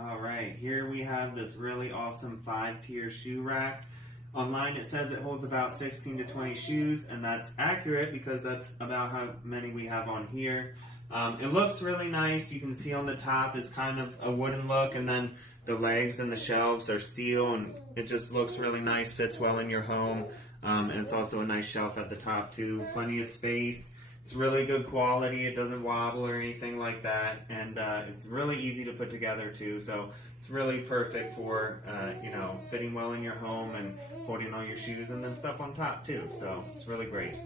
Alright, here we have this really awesome 5-tier shoe rack. Online it says it holds about 16 to 20 shoes, and that's accurate because that's about how many we have on here. It looks really nice. You can see on the top is kind of a wooden look, and then the legs and the shelves are steel, and it just looks really nice, fits well in your home, and it's also a nice shelf at the top too. Plenty of space. It's really good quality. It doesn't wobble or anything like that, and it's really easy to put together too. So it's really perfect for fitting well in your home and holding all your shoes and then stuff on top too. So it's really great.